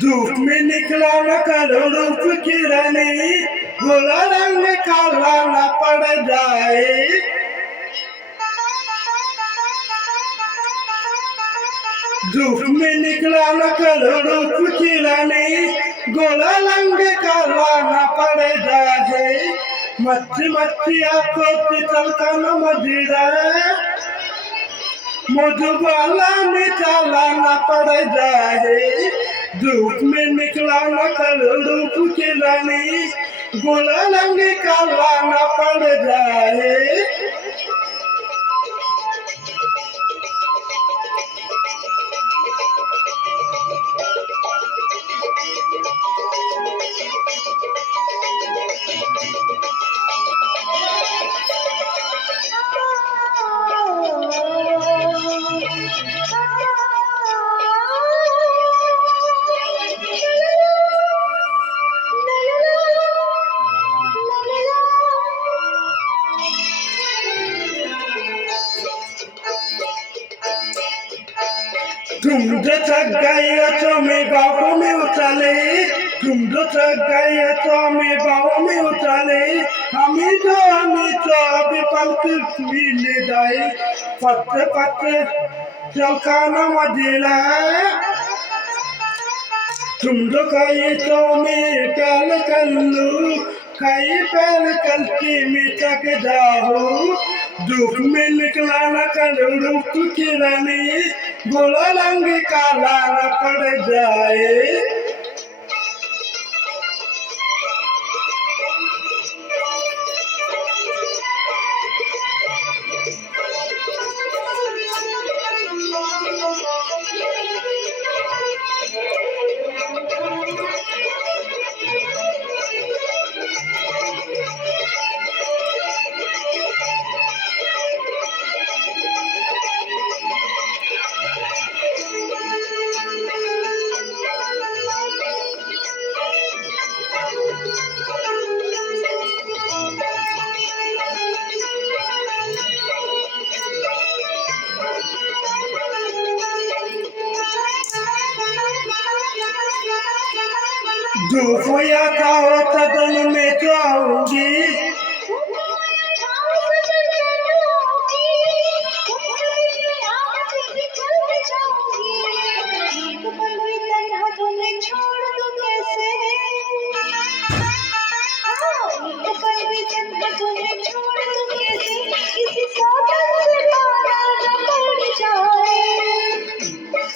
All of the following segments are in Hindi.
धूप में निकला न करो रूप की रानी, गोला रंग काला न पड़ जाए। धूप में निकला न करो रूप की रानी, गोला रंग काला न पड़ जाए। मच्छी मच्छी आंखों की तलका न मदिरा, मधुबाला निकाला न पड़ जाए। धूप में निकला न करो रूप की रानी, गोला रंग काला न पड़ जाए। तुम जो थक गई तो मैं बाहों में उछाले, तुम जो थक गई तो मैं बाहों में उछाले। हमें तो अभी पलक भी ले जाए। पत्ते पत्ते चलका न मदिरा, तुम जो कही तो मैं प्याल कर लूं, कई प्याल करके मैं थक जाऊं। धूप में निकला न करो रूप की रानी, गोला रंग काला न पड़ जाए। धूप या खाओ सदन में जाऊंगी,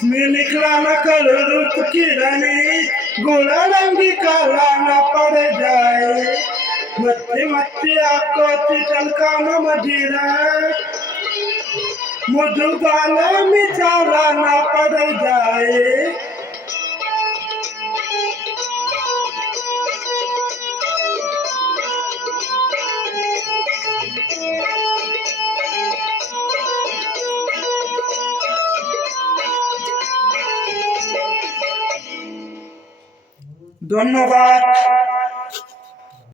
मैं निकला न करो रूप की रानी, गोला रंग काला न पड़ जाए। मच्छी मच्छी आंखों की तलका न मदिरा, मधुबाला मिठाला न पड़ जाए। ধন্যবাদ।